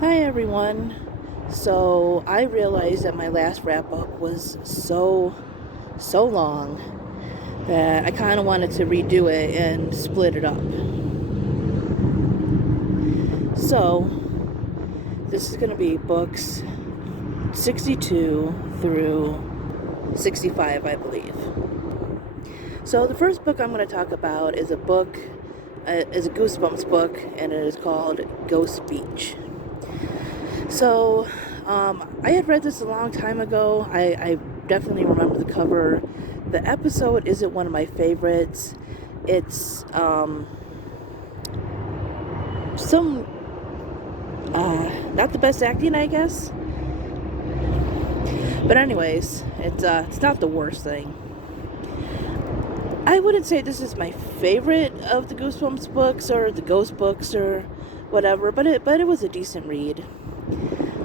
Hi everyone. So I realized that my last wrap up was so long that I kind of wanted to redo it and split it up. So this is going to be books 62 through 65, I believe. So the first book I'm going to talk about is is a Goosebumps book, and it is called Ghost Beach. So, I had read this a long time ago. I definitely remember the cover. The episode isn't one of my favorites. It's some not the best acting, I guess. But anyways, it's not the worst thing. I wouldn't say this is my favorite of the Goosebumps books or the Ghost books or whatever, but it was a decent read.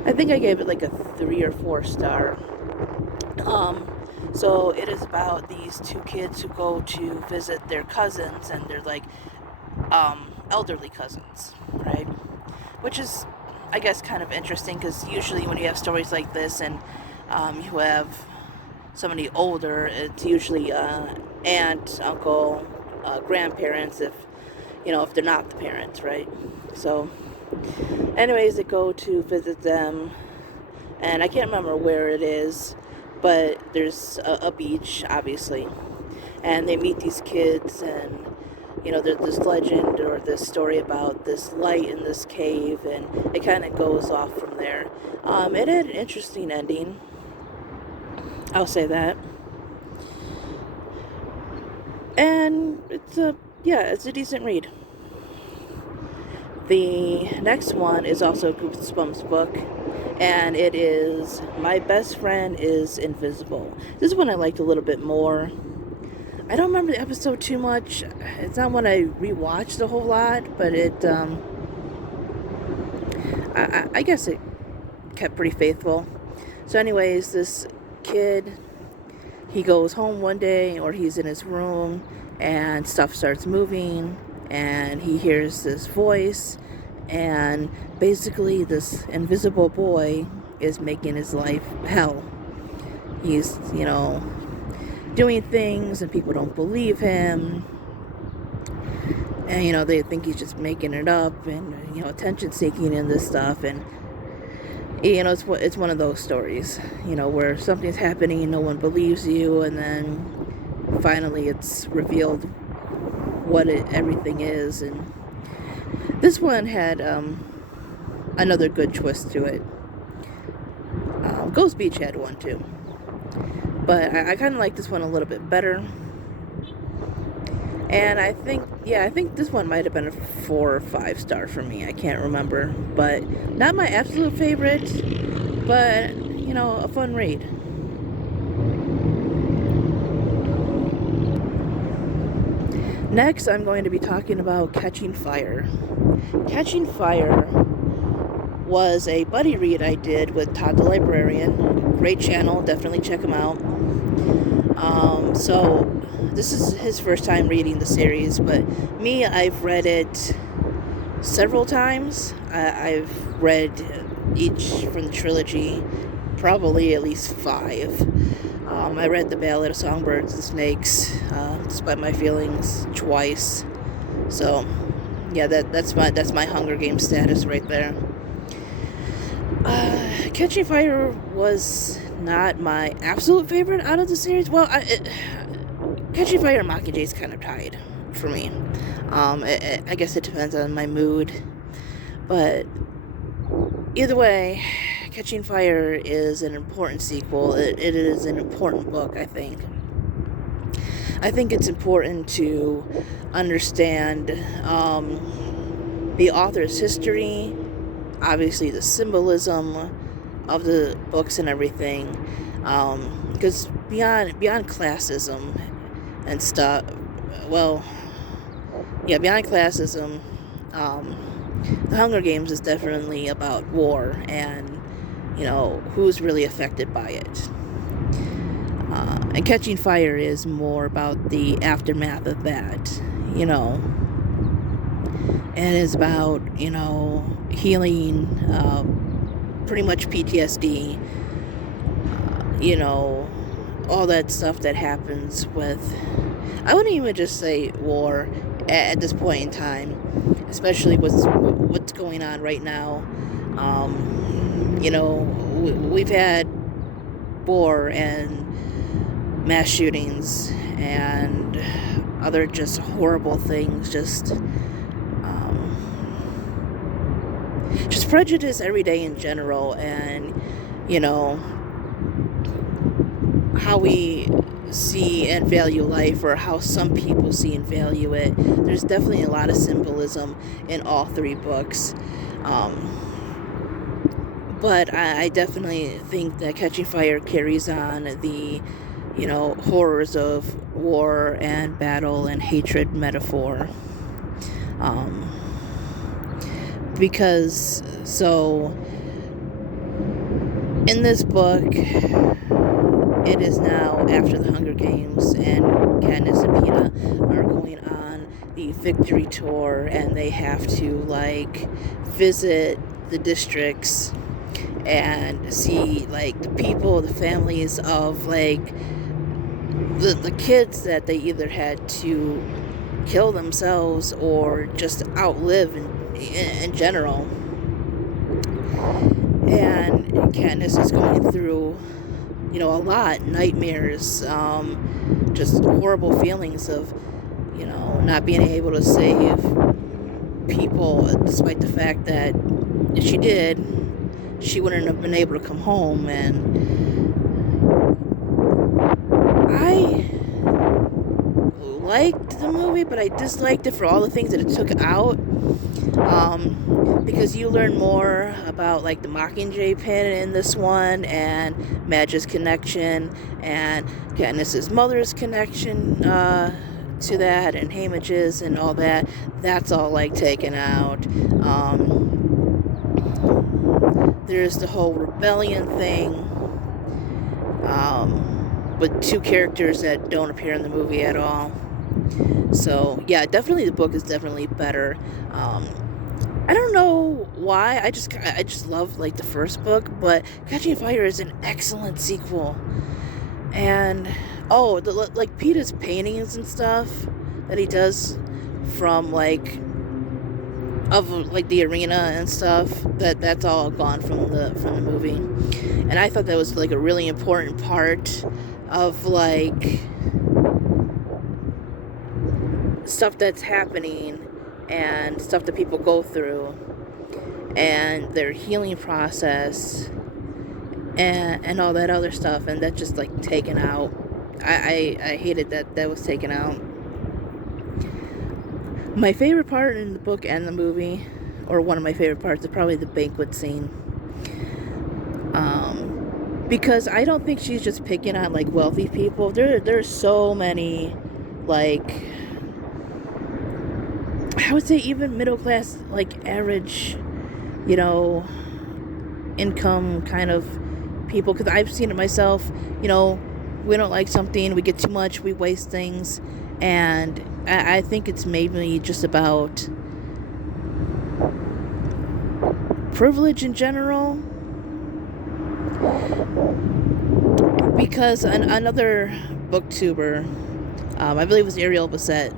I think I gave it like a 3 or 4 star. Um, so it is about these two kids who go to visit their cousins, and they're like elderly cousins, right? Which is, I guess, kind of interesting because usually when you have stories like this and you have somebody older, it's usually aunt, uncle, grandparents, if they're not the parents, right? So, anyways, they go to visit them, and I can't remember where it is, but there's a beach, obviously, and they meet these kids, and there's this legend or this story about this light in this cave, and it kind of goes off from there. It had an interesting ending, I'll say that, and it's a decent read. The next one is also a Goosebumps book, and it is My Best Friend is Invisible. This one I liked a little bit more. I don't remember the episode too much. It's not one I rewatched a whole lot, but I guess it kept pretty faithful. So, anyways, this kid, he goes home one day, or he's in his room, and stuff starts moving, and he hears this voice, and basically this invisible boy is making his life hell. He's, doing things, and people don't believe him, and they think he's just making it up, and attention seeking and this stuff. And it's one of those stories, where something's happening, no one believes you, and then finally it's revealed what everything is. And this one had another good twist to it. Ghost Beach had one too, but I kind of like this one a little bit better. And I think this one might have been a 4 or 5 star for me. I can't remember, but not my absolute favorite, but a fun read. Next, I'm going to be talking about Catching Fire. Catching Fire was a buddy read I did with Todd the Librarian. Great channel, definitely check him out. So this is his first time reading the series, but me, I've read it several times. I've read each from the trilogy, probably at least 5. I read The Ballad of Songbirds and Snakes, Despite My Feelings, twice. So, yeah, that's my Hunger Games status right there. Catching Fire was not my absolute favorite out of the series. Well, Catching Fire and Mockingjay is kind of tied for me. I guess it depends on my mood, but either way, Catching Fire is an important sequel. It is an important book, I think. I think it's important to understand the author's history, obviously the symbolism of the books and everything, because beyond classism and stuff, well, yeah, beyond classism, the Hunger Games is definitely about war and who's really affected by it. And Catching Fire is more about the aftermath of that, and is about, healing pretty much PTSD, all that stuff that happens with, I wouldn't even just say war at this point in time, especially what's going on right now. We've had war and mass shootings and other just horrible things, just prejudice every day in general, and how we see and value life, or how some people see and value it. There's definitely a lot of symbolism in all three books. But I definitely think that Catching Fire carries on the, horrors of war and battle and hatred metaphor. Because, so, in this book, it is now after the Hunger Games, and Katniss and Peeta are going on the victory tour, and they have to, visit the districts and see, the people, the families of, the kids that they either had to kill themselves or just outlive in general. And Katniss is going through, a lot, nightmares, just horrible feelings of, not being able to save people, despite the fact that if she did, she wouldn't have been able to come home. And I liked the movie, but I disliked it for all the things that it took out. Because you learn more about the Mockingjay pin in this one, and Madge's connection, and Katniss's mother's connection to that, and Haymitch's and all that. That's all taken out. There's the whole rebellion thing, with two characters that don't appear in the movie at all. So yeah, definitely the book is definitely better. I don't know why. I just love the first book, but Catching Fire is an excellent sequel. And Peeta's paintings and stuff that he does from the arena and stuff, that's all gone from the movie. And I thought that was a really important part of stuff that's happening and stuff that people go through and their healing process and all that other stuff, and that's just taken out. I hated that was taken out. My favorite part in the book and the movie, or one of my favorite parts, is probably the banquet scene. Because I don't think she's just picking on wealthy people. There's so many I would say even middle class, average, income kind of people. Because I've seen it myself. We don't like something, we get too much, we waste things. And I think it's maybe just about privilege in general. Because another booktuber, I believe it was Ariel Bassett,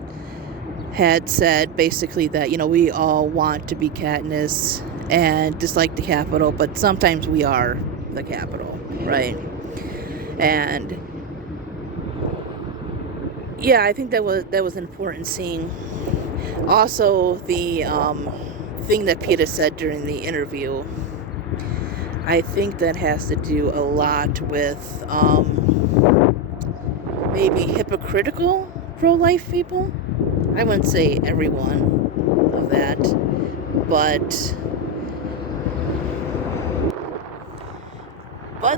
had said basically that, we all want to be Katniss and dislike the Capitol, but sometimes we are the Capitol, right? And yeah, I think that was an important scene. Also, the thing that Peeta said during the interview, I think that has to do a lot with maybe hypocritical pro-life people. I wouldn't say everyone of that, but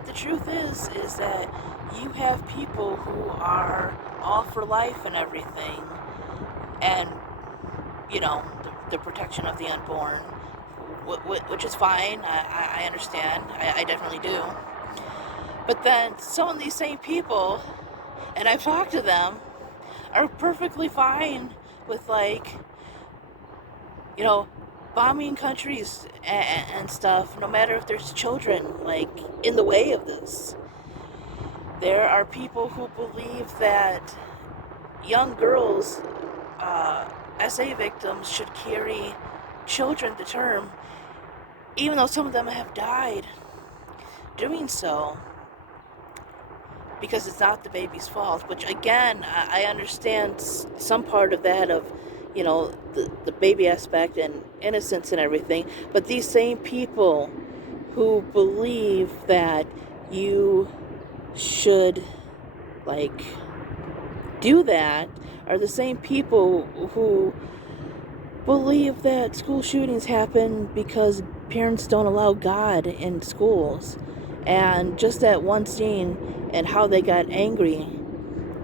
the truth is that you have people who are all for life and everything, and the protection of the unborn, which is fine. I understand. I definitely do. But then some of these same people, and I've talked to them, are perfectly fine with you know, bombing countries and stuff, no matter if there's children, like, in the way of this. There are people who believe that young girls, SA victims, should carry children to term, even though some of them have died doing so, because it's not the baby's fault. Which, again, I understand some part of that, of, the baby aspect and innocence and everything, but these same people who believe that you should, like, do that are the same people who believe that school shootings happen because parents don't allow God in schools. And just that one scene and how they got angry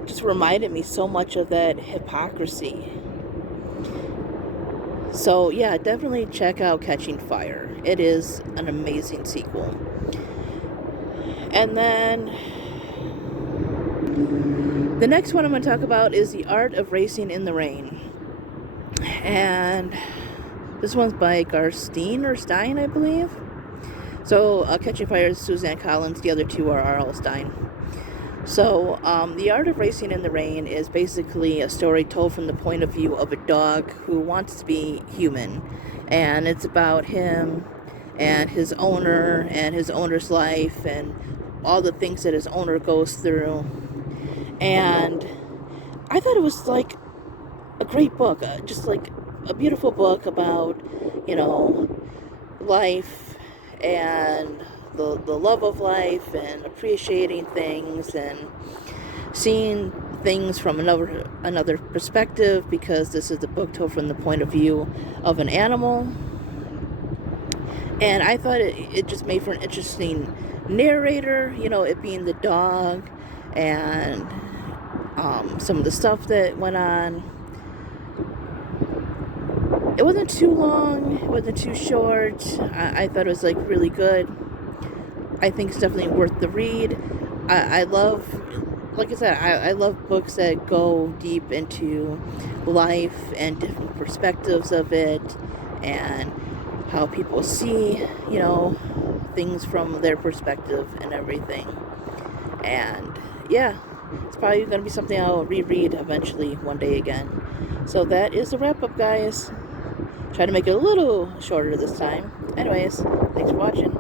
just reminded me so much of that hypocrisy. So yeah, definitely check out Catching Fire. It is an amazing sequel. And then the next one I'm going to talk about is The Art of Racing in the Rain. And this one's by Garstein or Stein, I believe. So Catching Fire is Suzanne Collins. The other two are R.L. Stein. So The Art of Racing in the Rain is basically a story told from the point of view of a dog who wants to be human. And it's about him and his owner and his owner's life and all the things that his owner goes through. And I thought it was like a great book, just like a beautiful book about, life and the love of life and appreciating things and seeing things from another perspective, because this is a book told from the point of view of an animal. And I thought it just made for an interesting narrator, it being the dog and some of the stuff that went on. It wasn't too long, it wasn't too short. I thought it was like really good. I think it's definitely worth the read. I love, like I said, I love books that go deep into life and different perspectives of it and how people see, things from their perspective and everything. And yeah, it's probably going to be something I'll reread eventually one day again. So that is the wrap up, guys. Try to make it a little shorter this time. Anyways, thanks for watching.